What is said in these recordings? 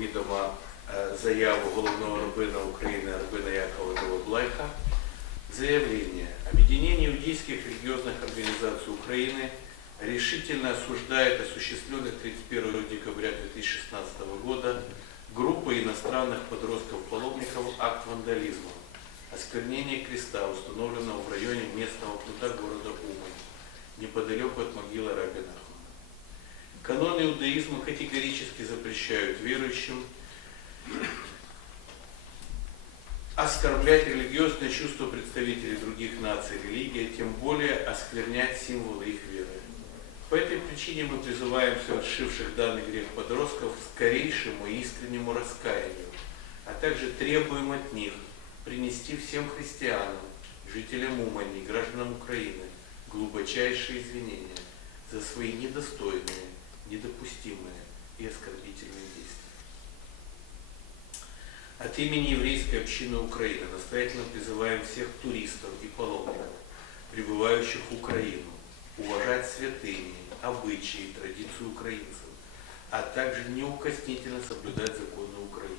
відома заяву головного рабина України рабина Якова Блайха. Заявление. Объединение иудейских религиозных организаций Украины решительно осуждает осуществленный 31 декабря 2016 года группой иностранных подростков-паломников акт вандализма, осквернение креста, установленного в районе местного пруда города Умань, неподалеку от могилы Рабина. Каноны иудаизма категорически запрещают верующим оскорблять религиозные чувства представителей других наций и религий, а тем более осквернять символы их веры. По этой причине мы призываем совершивших данный грех подростков к скорейшему и искреннему раскаянию, а также требуем от них принести всем христианам, жителям Умани гражданам Украины глубочайшие извинения за свои недостойные, недопустимые и оскорбительные действия. От имени еврейской общины Украины настоятельно призываем всех туристов и паломников, прибывающих в Украину, уважать святыни, обычаи традиции украинцев, а также неукоснительно соблюдать законы Украины.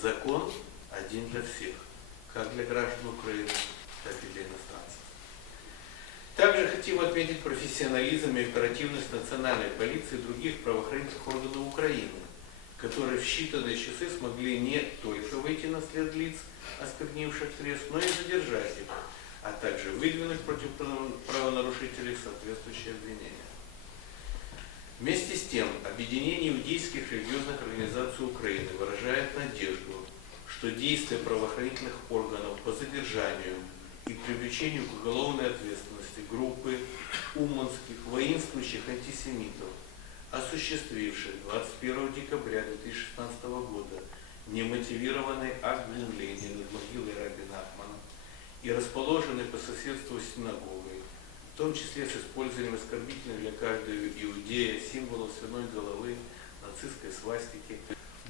Закон один для всех, как для граждан Украины, так и для иностранцев. Также хотим отметить профессионализм и оперативность национальной полиции и других правоохранительных органов Украины, которые в считанные часы смогли не только выйти на след лиц, осквернивших крест, но и задержать их, а также выдвинуть против правонарушителей соответствующие обвинения. Вместе с тем, объединение иудейских религиозных организаций Украины выражает надежду, что действия правоохранительных органов по задержанию и привлечению к уголовной ответственности группы уманских воинствующих антисемитов, осуществивших 21 декабря 2016 года немотивированный акт глумления над могилой Рабина Ахмана и расположенный по соседству синагогой, в том числе с использованием оскорбительных для каждого иудея символов свиной головы, нацистской свастики,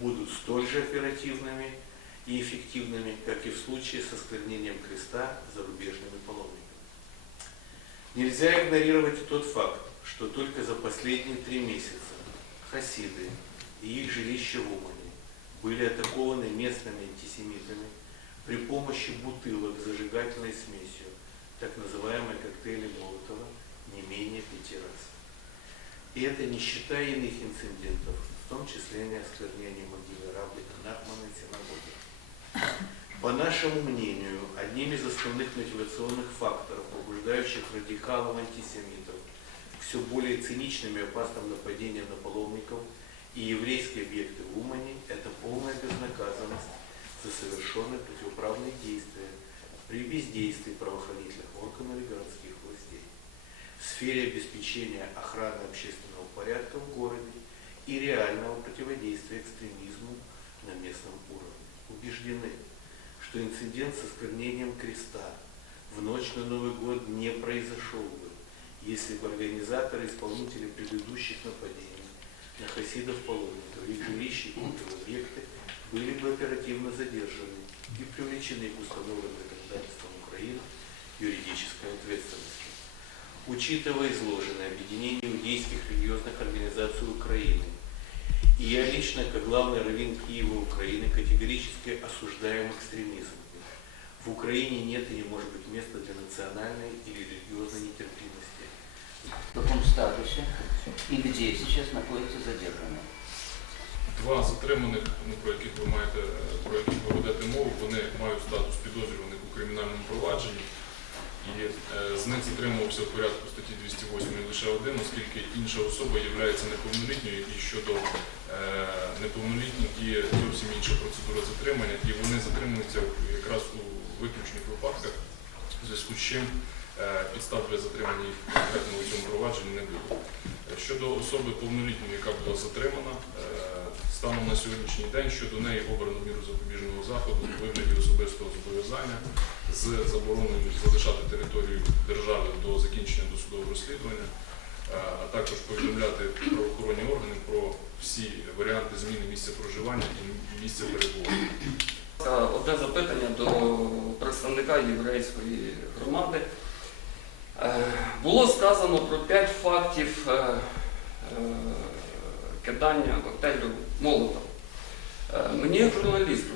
будут столь же оперативными и эффективными, как и в случае с осквернением креста зарубежными паломниками. Нельзя игнорировать тот факт, что только за последние три месяца хасиды и их жилища в Умане были атакованы местными антисемитами при помощи бутылок с зажигательной смесью, так называемые коктейли Молотова, не менее пяти раз. И это не считая иных инцидентов, в том числе и осквернения могилы Рабина Нахмана и синагоги. По нашему мнению, одним из основных мотивационных факторов, побуждающих радикалов-антисемитов к все более циничным и опасным нападениям на паломников и еврейские объекты в Умане, это полная безнаказанность за совершенные противоправные действия при бездействии правоохранительных органов и городских властей в сфере обеспечения охраны общественного порядка в городе и реального противодействия экстремизму на местном уровне. Убеждены, что инцидент с осквернением креста в ночь на Новый год не произошел бы, если бы организаторы и исполнители предыдущих нападений на хасидов паломников и жилища и культовые объекты были бы оперативно задержаны и привлечены к установленной законодательством Украины юридической ответственности. Учитывая изложенное объединение иудейских религиозных организаций Украины, и я лично, как главный раввин Киева и Украины, категорически осуждаем экстремизм. В Украине нет и не может быть места для национальной или религиозной нетерпимости. В каком статусе и где сейчас находятся задержанные? Два затриманих, ну, про яких ви маєте, про яких ви ведете мову, вони мають статус підозрюваних у кримінальному провадженні. Е, них затримувався в порядку статті 208 лише один, оскільки інша особа є неповнолітньою і щодо е, неповнолітніх діє зовсім інша процедура затримання, і вони затримуються якраз у виключних випадках, в зв'язку з чим е, підстав для затримання їх конкретно у цьому провадженні не було. Щодо особи повнолітньої, яка була затримана, е, станом на сьогоднішній день щодо неї обрано міру запобіжного заходу у вигляді особистого зобов'язання з забороною залишати територію держави до закінчення досудового розслідування, е, а також повідомляти правоохоронні органи про всі варіанти зміни місця проживання і місця перебування. Е, Одне запитання до представника єврейської громади. Е, Було сказано про п'ять фактів кидання коктейлю Молотова. Мені, як журналісту,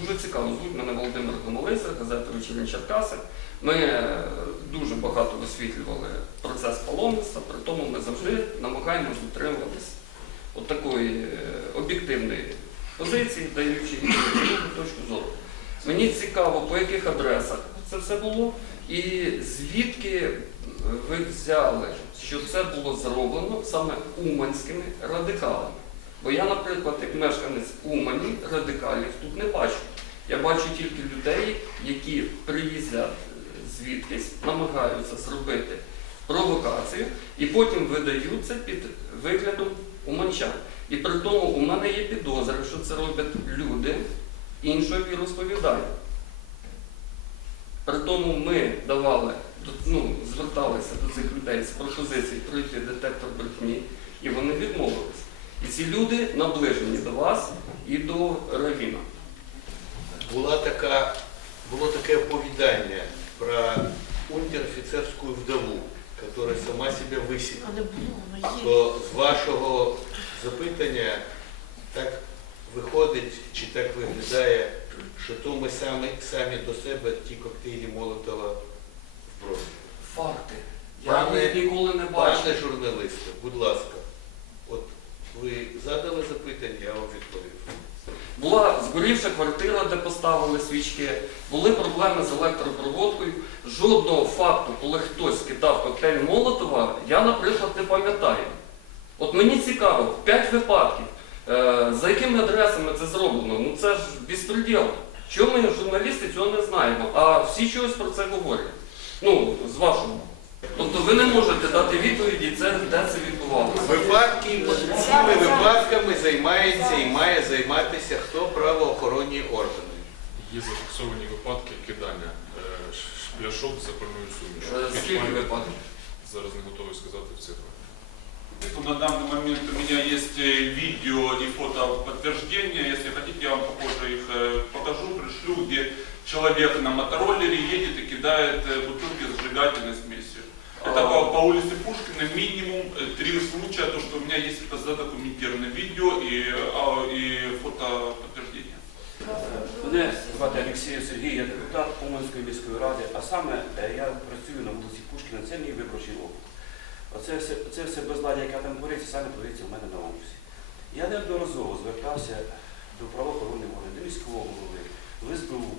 дуже цікаво. Звуть мене Володимир Гомолиця, газета «Вечірні Черкаси. Ми е, дуже багато висвітлювали процес паломництва, при тому ми завжди намагаємося дотримуватись от такої е, об'єктивної позиції, даючи точку зору. Мені цікаво, по яких адресах це все було, і звідки ви взяли, що це було зроблено саме уманськими радикалами. Бо я, наприклад, як мешканець Умані, радикалів тут не бачу. Я бачу тільки людей, які приїздять звідкись, намагаються зробити провокацію і потім видаються під виглядом уманчан. І при тому у мене є підозри, що це роблять люди іншого віросповідання. При тому ми давали, ну, зверталися до цих людей з пропозицією пройти детектор брехні, і вони відмовились. І ці люди наближені до вас і до Равіна. Була така, було таке оповідання про унтер-офіцерську вдову, яка сама себе висіла. Але було, воно є. То з вашого запитання так виходить, чи так виглядає, що то ми самі, самі до себе ті коктейлі Молотова вбросили. Факти. Я Пане- їх ніколи не бачив. Пане журналисте, будь ласка, ви задали запитання, я вам відповів. Була згорівша квартира, де поставили свічки, були проблеми з електропроводкою. Жодного факту, коли хтось кидав коктейль Молотова, я, наприклад, не пам'ятаю. От мені цікаво, п'ять випадків, е, за якими адресами це зроблено. Ну це ж безпреділ. Чому ми, журналісти, цього не знаємо, а всі чогось про це говорять. Ну, з вашого. Тобто ви не можете дати відповіді, це, де це відбувалося. Випадки, цими випадками займається і має займатися хто правоохоронні органи. Є зафіксовані випадки кидання е, ш- шпляшок з запальною сумішю. Е, Скільки Більш-менш випадків? Зараз не готовий сказати в цифрах. На данный момент у меня есть э, видео и фото подтверждения. Если хотите, я вам попозже их э, покажу, пришлю, где человек на мотороллере едет и кидает э, бутылки с зажигательной смесью. Это А. по, по улице Пушкина минимум э, три случая, то что у меня есть это задокументировано видео и, э, а, и фото подтверждения. Мене звати Олексій Сергій, я депутат Уманської міської ради, а саме е, я працюю на вулиці Пушкіна, це мій виборчий округ. Оце все, це все безладдя, яке там твориться, саме твориться в мене на окрузі. Я неодноразово звертався до правоохоронних органів, до міського голови, в СБУ.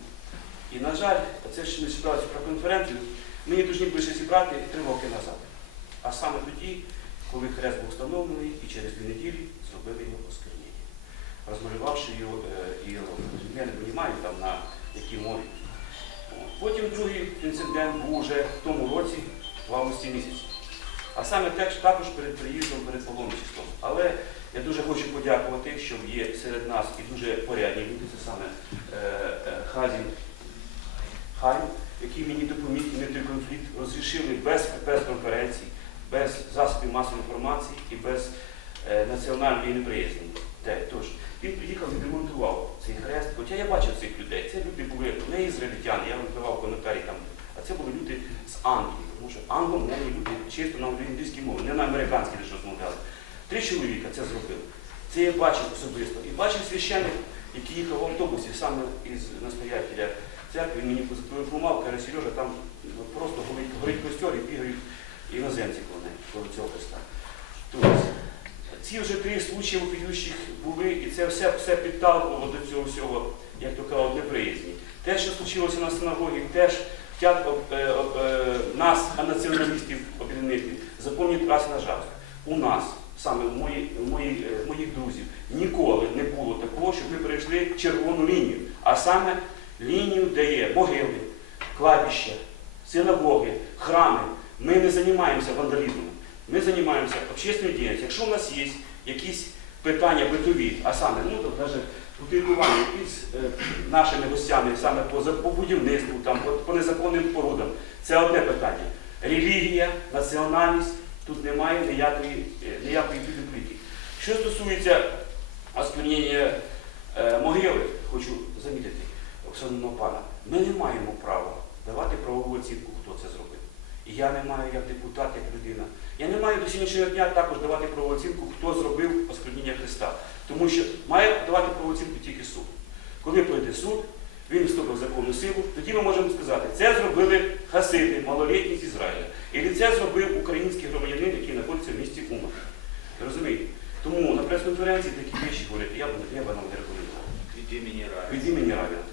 І, на жаль, це ж не ситуація про конференцію, мені дуже лише зібрати три роки назад. А саме тоді, коли хрест був встановлений і через дві неділі зробили його осквернення розмалювавши його е, і я не розумію там на якій мові. Потім другий інцидент був вже в тому році, в августі місяці. А саме теж також перед приїздом, перед паломничеством. Але я дуже хочу подякувати, що є серед нас і дуже порядні люди, це саме е, е, Хазін Хайн, який мені допоміг і той конфлікт розрішили без прес-конференцій, без засобів масової інформації і без е, національної неприязні. Тож, він приїхав і демонтував цей хрест. Хоча я бачив цих людей. Це люди були не ізраїльтяни, я вам давав коментарі там, а це були люди з Англії, тому що англомовні люди чисто на англійській мові, не на американській лише розмовляли. Три чоловіка це зробили. Це я бачив особисто. І бачив священник, який їхав в автобусі саме із настоятеля церкви, він мені телефонував, каже, Сережа, там просто горить, горить костер і бігають іноземці коло цього хреста. Тобто, ці вже три случаї вопіючих були, і це все, все підталкувало до цього всього, як то кажуть, неприязні. Те, що случилося на синагогі, теж хотять е, об- е, нас, а націоналістів об'єднати, запам'ятати раз на жаль. У нас, саме в мої, мої, е, моїх друзів, ніколи не було такого, щоб ми перейшли червону лінію, а саме лінію, де є могили, кладбища, синагоги, храми. Ми не займаємося вандалізмом. Ми займаємося общественною діяльністю. Якщо в нас є якісь питання битові, а саме, ну то навіть спілкування із е, нашими гостями саме по, по будівництву, там, по, по незаконним породам, це одне питання. Релігія, національність, тут немає ніякої, е, ніякої підопліки. Що стосується осквернення е, могили, хочу замітити, Оксану пана, ми не маємо права давати правову оцінку, хто це зробив. І я не маю як депутат, як людина. Я не маю до сьогоднішнього дня також давати правову оцінку, хто зробив осквернення Христа. Тому що має давати правову оцінку тільки суд. Коли пройде суд, він вступив в законну силу, тоді ми можемо сказати, це зробили хасиди, малолітні з Ізраїля. І це зробив український громадянин, який знаходиться в місті Ума. Розумієте? Тому на прес-конференції такі речі говорити, я б я б нам не рекомендував. Від імені Ради. Від імені Равіна.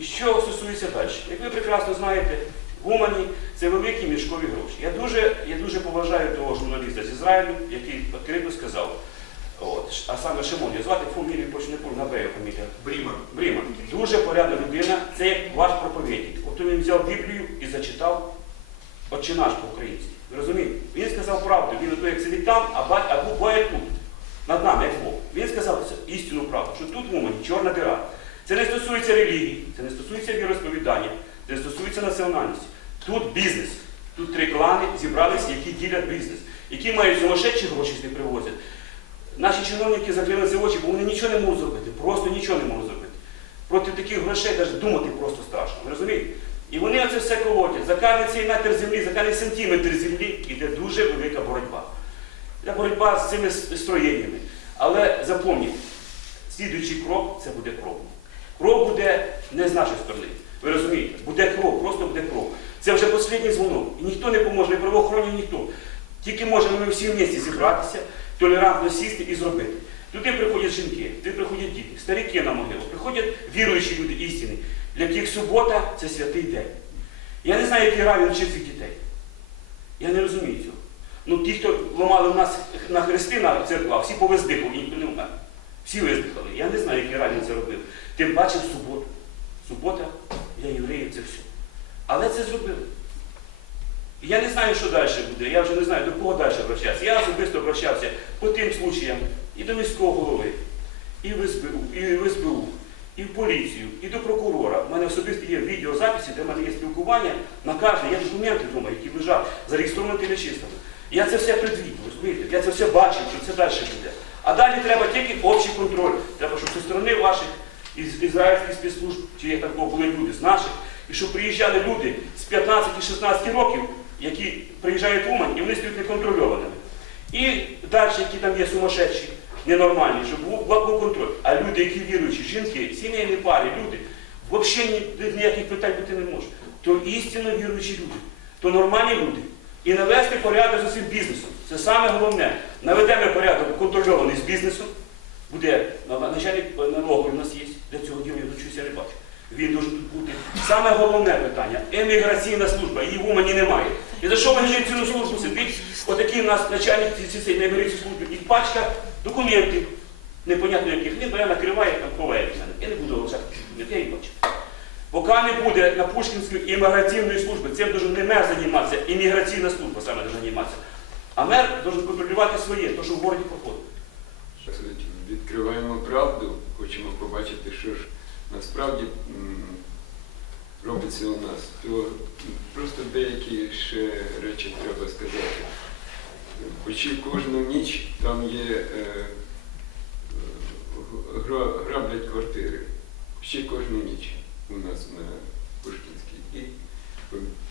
І що стосується далі? Як ви прекрасно знаєте, в Умані це великі мішкові гроші. Я дуже, я дуже поважаю того журналіста з Ізраїлю, який відкрито сказав, от, а саме Шимон, я звати фамілію, точно не помню, Набею фамілія. Бриман. Бріма. Дуже порядна людина, це як ваш проповідник. От він взяв Біблію і зачитав «Отче наш по-українськи. Розумієте? Він сказав правду, він ото як сидить там, а бать, а буває тут, над нами, як Бог. Він сказав це істинну правду, що тут в Умані чорна дира. Це не стосується релігії, це не стосується віросповідання, це не стосується національності. Тут бізнес. Тут три клани зібралися, які ділять бізнес, які мають сумасшедші гроші, з них привозять. Наші чиновники закрили очі, бо вони нічого не можуть зробити, просто нічого не можуть зробити. Проти таких грошей навіть думати просто страшно. Розумієте? І вони оце все колотять. За кожен цей метр землі, за кожен сантиметр землі йде дуже велика боротьба. Це боротьба з цими строєннями. Але запам'ятайте, слідуючий крок це буде кров. Кров буде не з нашої сторони. Ви розумієте? Буде кров, просто буде кров. Це вже останній дзвонок. І ніхто не поможе, не правоохоронні, ніхто. Тільки можемо ми всі в місті зібратися, толерантно сісти і зробити. Туди приходять жінки, туди приходять діти, старики на могилу, приходять віруючі люди істини, для яких субота це святий день. Я не знаю, який равін вчив цих дітей. Я не розумію цього. Ну, ті, хто ламали в нас на хрести на церквах, всі повиздихали, ніхто не вмер. Всі виздихали. Я не знаю, який равін це робив. Тим паче в суботу. Субота для євреїв це все. Але це зробили. І я не знаю, що далі буде. Я вже не знаю, до кого далі обращатися. Я особисто обращався по тим случаям і до міського голови, і в СБУ, і в СБУ, і в поліцію, і до прокурора. У мене особисто є відеозаписи, де в мене є спілкування на кожне, є документи вдома, які лежать зареєстровані телечистами. Я це все предвідів, розумієте? Я це все бачив, що це далі буде. А далі треба тільки общий контроль. Треба, щоб зі сторони ваших із ізраїльських спецслужб, чи як такого були люди з наших, і щоб приїжджали люди з 15-16 років, які приїжджають в Умань, і вони стають неконтрольованими. І далі, які там є сумасшедші, ненормальні, щоб був, контроль. А люди, які віруючі, жінки, сімейні пари, люди, взагалі ні- ніяких питань бути не може. То істинно віруючі люди, то нормальні люди. І навести порядок з цим бізнесом. Це саме головне. Наведемо порядок контрольований з бізнесом. Буде на- начальник налоговий у нас є, для цього діла я дочуся не бачу. Він дуже бути. Саме головне питання еміграційна служба, її в Умані немає. І за що в еміграційну службу сидить? Отакий у нас начальник цієї еміграційної служби, і пачка документів, непонятно яких, він бере, накриває, там ховає мене. Я не буду лишати, я її бачу. Поки не буде на Пушкінської імміграційної служби, цим дуже не мер займатися, імміграційна служба саме дуже займатися. А мер має контролювати своє, то, що в городі проходить. Відкриваємо правду, хочемо побачити, що ж насправді робиться у нас, то просто деякі ще речі треба сказати. Почти кожну ніч там є е, е, гра- граблять квартири. Ще кожну ніч у нас на Пушкінській. І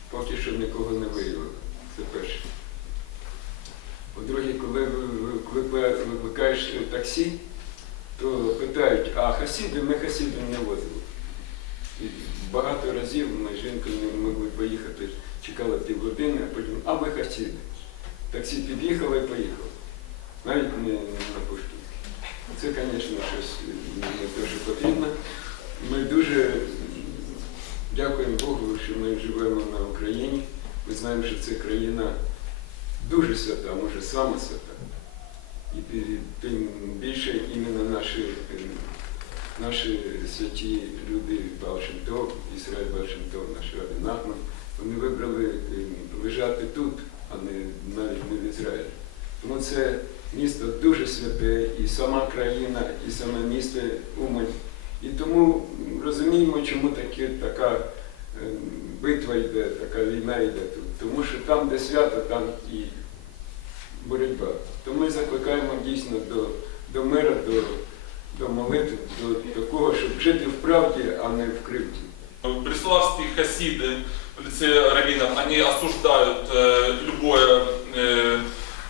поки що нікого не виявили. Це перше. По-друге, коли ви- ви- викликає- викликаєш таксі, то питають, а хасіди, ми хасідів не возили. І багато разів ми з жінкою не могли поїхати, чекали півгодини, а потім, а ви хасіди. Таксі під'їхало і поїхало. Навіть не на Пушкінській. Це, звісно, щось не те, що потрібно. Ми дуже дякуємо Богу, що ми живемо на Україні. Ми знаємо, що це країна дуже свята, може саме свята. І тим більше іменно наші, е, наші святі люди Балшемтов, Ісраїль Балшемтов, наш Рабін Ахман, вони вибрали е, лежати тут, а не навіть не в Ізраїлі. Тому це місто дуже святе, і сама країна, і саме місто Умань. І тому розуміємо, чому такі, така е, битва йде, така війна йде тут. Тому що там, де свято, там і боротьба. То ми закликаємо дійсно до, до мира, до, до молитв, до такого, щоб жити в правді, а не в кривді. Бреславские хасиды в лице раввинов, они осуждают э, любое э,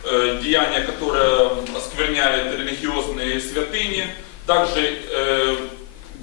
э, деяние, которое оскверняет религиозные святыни. Также э,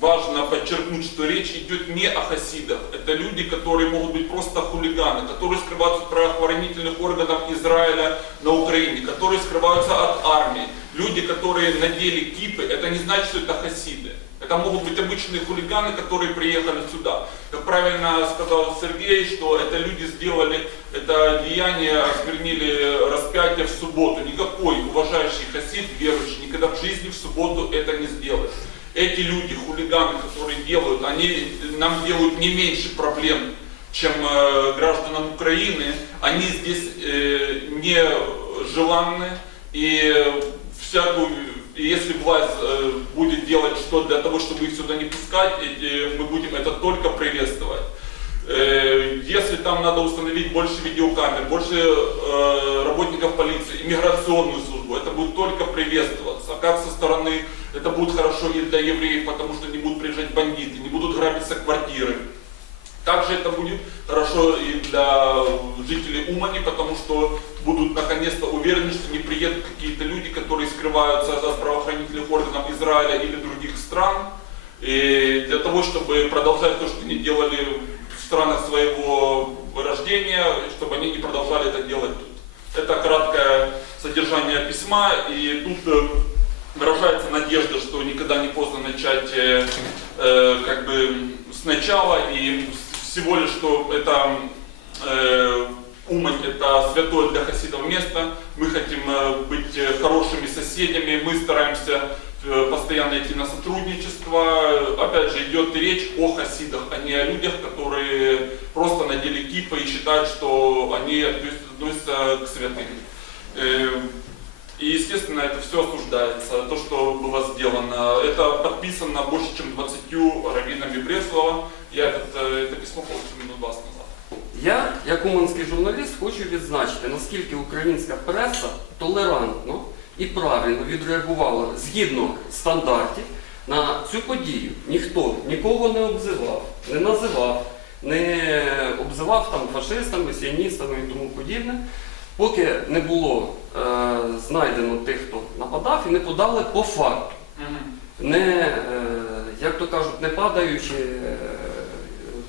важно подчеркнуть, что речь идет не о хасидах. Это люди, которые могут быть просто хулиганы, которые скрываются от правоохранительных органов Израиля на Украине, которые скрываются от армии. Люди, которые надели кипы, это не значит, что это хасиды. Это могут быть обычные хулиганы, которые приехали сюда. Как правильно сказал Сергей, что это люди сделали это деяние, осквернили распятие в субботу. Никакой уважающий хасид, верующий, никогда в жизни в субботу это не сделает. Эти люди, хулиганы, которые делают, они нам делают не меньше проблем, чем э, гражданам Украины. Они здесь э, не желанны и всякую, если власть э, будет делать что для того, чтобы их сюда не пускать, э, мы будем это только приветствовать. Э, Если там надо установить больше видеокамер, больше э, работников полиции, иммиграционную службу, это будет только приветствоваться. Как со стороны, это будет хорошо и для евреев, потому что не будут приезжать бандиты, не будут грабиться квартиры. Также это будет хорошо и для жителей Умани, потому что будут наконец-то уверены, что не приедут какие-то люди, которые скрываются от правоохранительных органов Израиля или других стран, и для того, чтобы продолжать то, что они делали в странах своего рождения, чтобы они не продолжали это делать тут. Это краткое содержание письма, и тут выражается надежда, что никогда не поздно начать э, э, как бы сначала, и всего лишь, что это э, Умань это святое для хасидов место, мы хотим э, быть э, хорошими соседями, мы стараемся постоянно идти на сотрудничество. Опять же, идет речь о хасидах, а не о людях, відзначити, наскільки українська преса толерантно і правильно відреагувала згідно стандартів на цю подію. Ніхто нікого не обзивав, не називав, не обзивав там фашистами, сіоністами і тому подібне, поки не було е, знайдено тих, хто нападав, і не подали по факту не, е, як то кажуть, не падаючи е,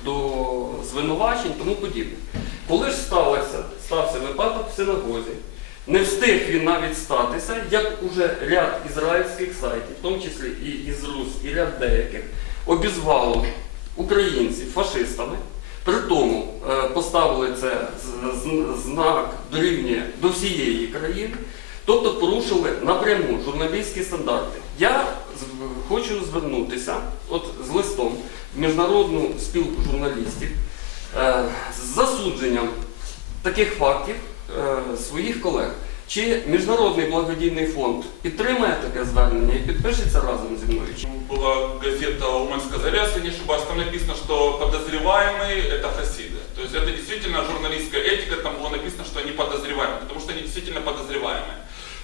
до звинувачень, тому подібне. Коли ж сталося, стався випадок в синагозі, не встиг він навіть статися, як уже ряд ізраїльських сайтів, в тому числі і із Рус, і ряд деяких, обізвало українців фашистами. При тому е, поставили це знак дорівнює до всієї країни, тобто порушили напряму журналістські стандарти. Я хочу звернутися от з листом в Міжнародну спілку журналістів е, з засудженням таких фактів е, своїх колег. Чи Міжнародний благодійний фонд підтримає таке звернення і підпишеться разом зі мною? Чи Была газета «Уманская заря», если не ошибаюсь, там написано, что подозреваемые – это хасиды. То есть это действительно журналистская этика, там было написано, что они подозреваемые, потому что они действительно подозреваемые.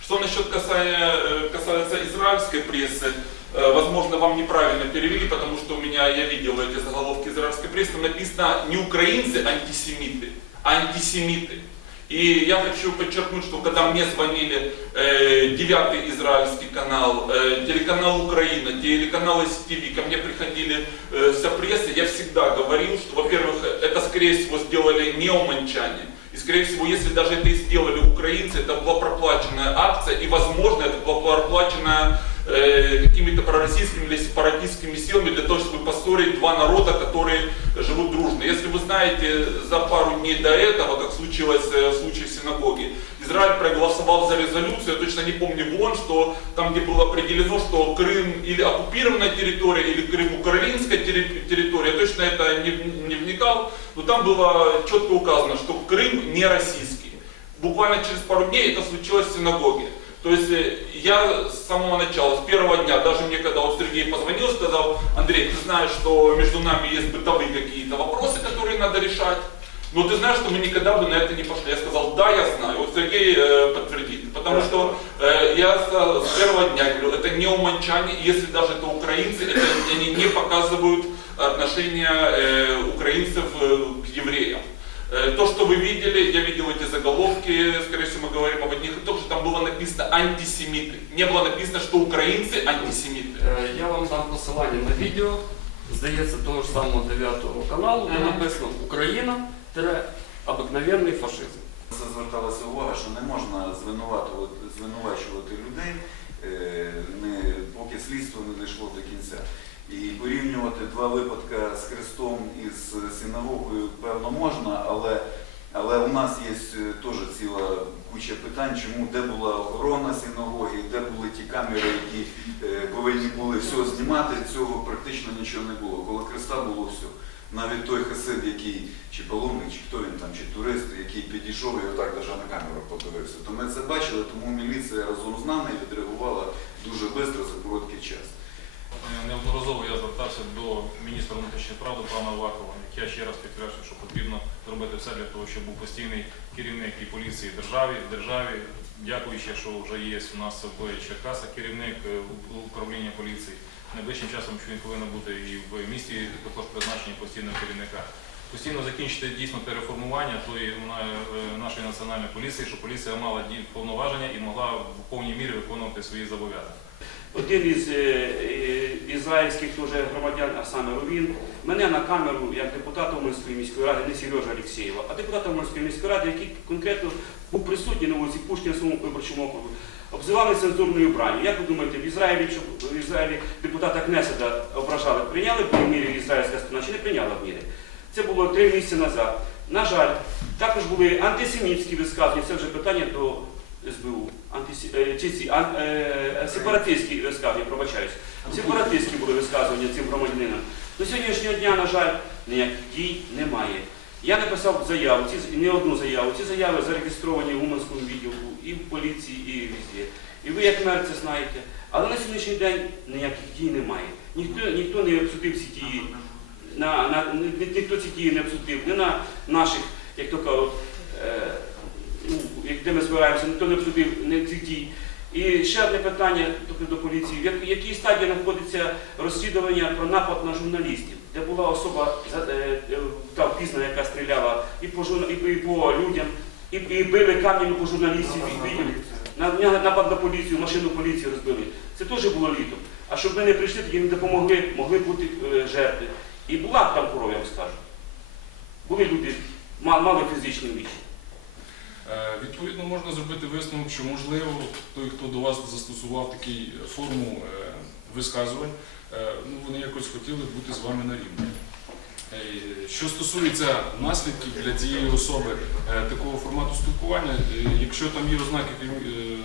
Что насчет касая, э, касается израильской прессы, э, возможно, вам неправильно перевели, потому что у меня, я видел эти заголовки израильской прессы, там написано не украинцы антисемиты, а антисемиты. И я хочу подчеркнуть, что когда мне звонили э, девятый израильский канал, э, телеканал Украина, телеканал СТВ, ко мне приходили э, вся пресса, я всегда говорил, что, во-первых, это, скорее всего, сделали не уманчане. И, скорее всего, если даже это и сделали украинцы, это была проплаченная акция, и, возможно, это была проплаченная э, какими-то пророссийскими или сепаратистскими силами для того, чтобы поссорить два народа, которые живут дружно. Если вы знаете, за пару дней до этого, как случилось э, в случае в синагоге, Израиль проголосовал за резолюцию, я точно не помню вон, что там, где было определено, что Крым или оккупированная территория, или Крым украинская терри- территория, я точно это не, не вникал, но там было четко указано, что Крым не российский. Буквально через пару дней это случилось в синагоге. То есть э, я с самого начала, с первого дня, даже мне когда вот Сергей позвонил, сказал, Андрей, ты знаешь, что между нами есть бытовые какие-то вопросы, которые надо решать, но ты знаешь, что мы никогда бы на это не пошли. Я сказал, да, я знаю. Вот Сергей э, подтвердит. Потому что э, я с, с первого дня говорю, это не уманчане, если даже это украинцы, это, они не показывают отношения э, украинцев э, к евреям. Е, то, что вы видели, я видел эти заголовки, скорее всего, мы говорим об одних и том же, там было написано антисемиты. Не было написано, что украинцы антисемиты. Е, я вам дам посилання на видео, здається, того ж самого 9 каналу, де написано Україна обикновенний фашизм. Це зверталася увага, що не можна звинуватувати звинувати порівнювати два випадки з Христом і з синагогою, певно, можна, але, але у нас є е, теж ціла куча питань, чому де була охорона синагоги, де були ті камери, які е, повинні були все знімати, цього практично нічого не було. Коло Христа було все. Навіть той хасид, який чи паломник, чи хто він там, чи турист, який підійшов і отак даже на камеру подивився. То ми це бачили, тому міліція разом з нами відреагувала дуже швидко за короткий час. Неодноразово я звертався до міністра внутрішніх справ до пана Авакова, я ще раз підкреслюю, що потрібно зробити все для того, щоб був постійний керівник і поліції державі, державі, дякуючи, що вже є у нас в Черкасах керівник е, управління поліції. Найближчим часом, що він повинен бути і в місті також призначення постійного керівника. Постійно закінчити дійсно те реформування тої е, нашої національної поліції, щоб поліція мала повноваження і могла в повній мірі виконувати свої зобов'язання. Один із е, е, ізраїльських теж громадян, а саме Ровін, мене на камеру як депутата Уманської міської ради, не Сережа Алєксєєва, а депутата Уманської міської ради, який конкретно був присутній на вулиці Пушкіна своєму виборчому округу, обзивали цензурною бранню. Як ви думаєте, в Ізраїлі, щоб в Ізраїлі депутата Кнесета ображали, прийняли б мірі ізраїльська сторона чи не прийняла в мірі? Це було три місяці назад. На жаль, також були антисемітські висказування, це вже питання до СБУ. Антисі... е, ці ан... е, сепаратистські висказування, пробачаюсь. Сепаратистські були висказування цим громадянинам. До сьогоднішнього дня, на жаль, ніяких дій немає. Я написав заяву, ці, не одну заяву. Ці заяви зареєстровані в Уманському відділку, і в поліції, і везде. І ви, як мер, це знаєте. Але на сьогоднішній день ніяких дій немає. Ніхто, ніхто не обсудив ці дії. На, на, ні- ні- ніхто ці дії не обсудив, не на наших, як то кажуть, е, де ми збираємося, ніхто не обсудив не цих дій. І ще одне питання тобто, до поліції. В якій стадії знаходиться розслідування про напад на журналістів, де була особа е, е, та впізна, яка стріляла і по, журна- і, по- людям, і, і били камнями по журналістів, на, на- напад на поліцію, машину поліції розбили. Це теж було літом. А щоб ми не прийшли, тоді не допомогли, могли бути е, жертви. І була там кров, я скажу. Були люди, мали фізичні вічі. Е, Відповідно, можна зробити висновок, що можливо той, хто до вас застосував такий форму е, висказувань, е, ну вони якось хотіли бути з вами на рівні. Що стосується наслідків для цієї особи такого формату спілкування, якщо там є ознаки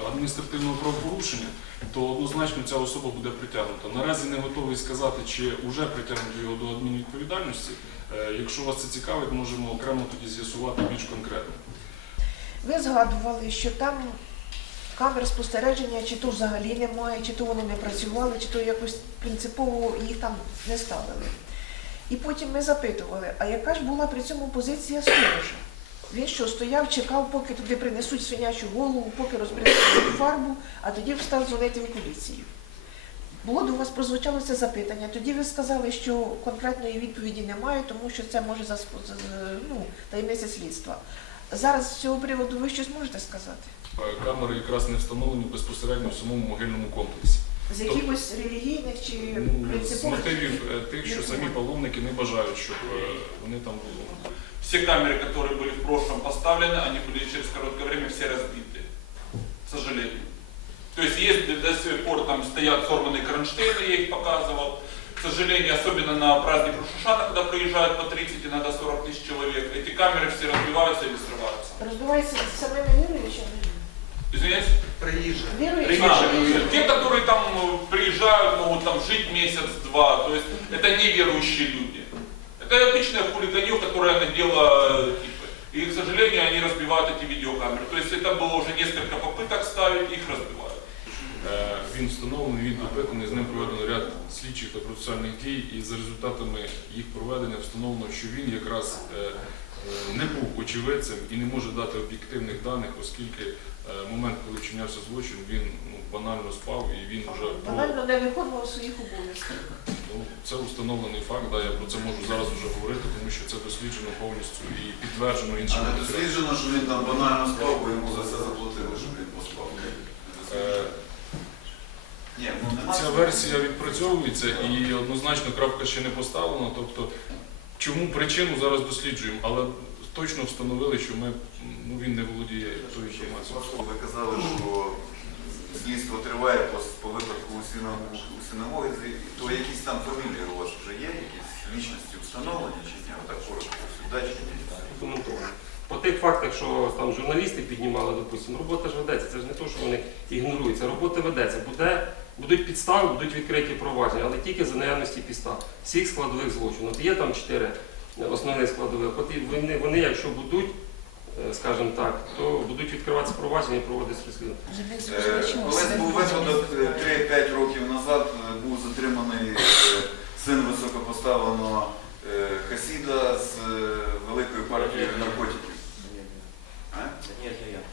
адміністративного правопорушення, то однозначно ця особа буде притягнута. Наразі не готовий сказати, чи вже притягнуто його до адмінвідповідальності. Якщо вас це цікавить, можемо окремо тоді з'ясувати більш конкретно. Ви згадували, що там камер спостереження чи то взагалі немає, чи то вони не працювали, чи то якось принципово їх там не ставили. І потім ми запитували, а яка ж була при цьому позиція сторожа? Він що, стояв, чекав, поки туди принесуть свинячу голову, поки розберуть фарбу, а тоді встав дзвонити в поліцію. Було до вас прозвучало це запитання. Тоді ви сказали, що конкретної відповіді немає, тому що це може ну, таємниця слідства. Зараз з цього приводу ви щось можете сказати? Е, Камери якраз не встановлені безпосередньо в самому могильному комплексі. З якихось релігійних чи Ну, З принципових? мотивів е, тих, що самі паломники не бажають, щоб е, вони там були. Все камеры, которые были в прошлом поставлены, они были через короткое время все разбиты. К сожалению. То есть есть до- до сих пор там стоят сорванные кронштейны, я их показывал. К сожалению, особенно на праздник Рушушана, когда приезжают по 30 иногда 40 тысяч человек, эти камеры все разбиваются или срываются. Розбивається самими віруючими? Извиняюсь? Приезжай. Віруючими? А, те, которые там э, приезжают, могут там жить месяц-два, то есть это неверующие люди. Это обычное хулиганье, которое надело э, типы. И, к сожалению, они разбивают эти видеокамеры. То есть это было уже несколько попыток ставить, их разбивают. Е, Він встановлений, він допитаний, з ним проведено ряд слідчих та процесуальних дій, і за результатами їх проведення встановлено, що він якраз е, е, не був очевидцем і не може дати об'єктивних даних, оскільки момент, коли вчинявся злочин, він ну, банально спав і він вже про- Банально не виконував своїх обов'язків. Ну, це установлений факт, да, я про це можу зараз вже говорити, тому що це досліджено повністю і підтверджено А іншими не досліджено, що він там банально спав, бо йому за це заплатили, щоб він поспав. Не досліджено. Е, Ні, ну нема. Ця версія відпрацьовується і однозначно крапка ще не поставлена. Тобто, чому причину зараз досліджуємо, але точно встановили, що ми, ну, він не володіє тою інформацією. Ви казали, що слідство триває по, по випадку у синагогі, синагозі, то якісь там фамілії у вас вже є, якісь лічності встановлені чи ні? Отак коротко сюди. Коментую. По тих фактах, що там журналісти піднімали, допустимо, робота ж ведеться. Це ж не те, що вони ігноруються. Робота ведеться. Буде, будуть підстави, будуть відкриті провадження, але тільки за наявності підстав. Всіх складових злочинів. От є там чотири основних складових. От вони, вони, якщо будуть, е, скажімо так, то будуть відкриватися провадження і проводитися розслідування. Е, Колись був випадок е, 3-5 років назад, е, був затриманий е, син високопоставленого е, Хасіда з е, великою партією наркотиків. Д- Даніель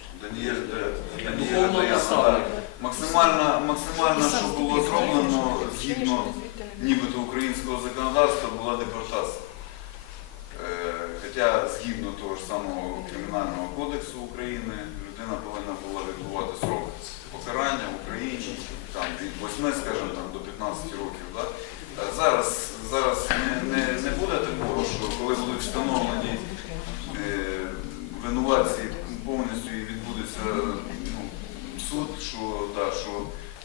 Духовного наставника. Максимально, максимально, що було зроблено згідно нібито українського законодавства, була депортація. Е, Хоча згідно того ж самого Кримінального кодексу України людина повинна була відбувати срок покарання в Україні там, від 8, скажімо, там, до 15 років. Да? Е, Зараз, зараз не, не, не буде такого, що коли будуть встановлені е, винуватці повністю і відбудеться ну, суд, що, да, що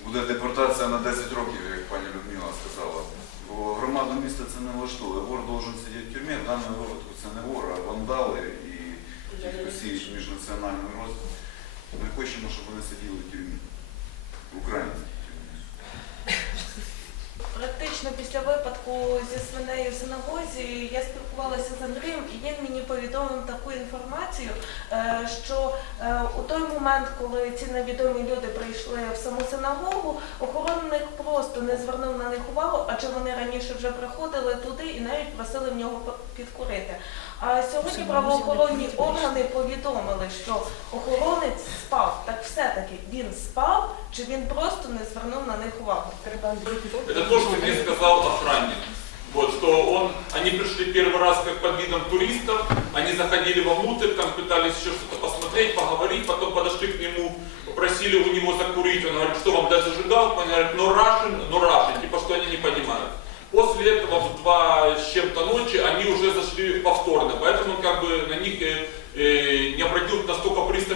буде депортація на 10 років, як пані Людмила сказала. Бо громаду міста це не влаштовує. Вор должен сидіти в тюрмі, в даному випадку це не вор, а вандали і сіють міжнаціональний розвиток. Ми хочемо, щоб вони сиділи в тюрмі. Українці. Практично після випадку зі свинею в синагозі я спілкувалася з Андрієм, і він мені повідомив таку інформацію, е, що е, у той момент, коли ці невідомі люди прийшли в саму синагогу, охоронник просто не звернув на них увагу, адже вони раніше вже приходили туди і навіть просили в нього підкурити. А сьогодні правоохоронні органи повідомили, що охоронець спав. Так все-таки він спав, чи він просто не звернув на них увагу? Это то, что мне сказал охранник. Вот, что он, они пришли первый раз как под видом туристов, они заходили вовнутрь, там пытались еще что-то посмотреть, поговорить, потом подошли к нему, попросили у него закурить, он говорит, что вам дать зажигалку, они говорят, no Russian, no Russian,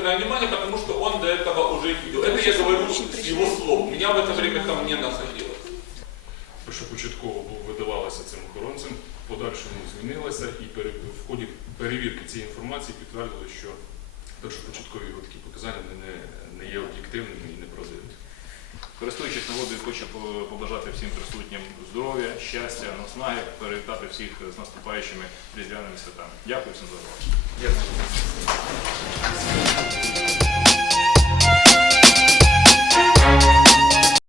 пристальное внимание, потому что он до этого уже их видел. Это я говорю с его слов, меня в это время там не находилось. Першопочатково був видавалося цим охоронцем, в подальшому змінилася і пере- в ході перевірки цієї інформації підтвердили, що Користуючись нагодою, хочу побажати всім присутнім здоров'я, щастя, наснаги, привітати всіх з наступаючими різдвяними святами. Дякую всім за увагу.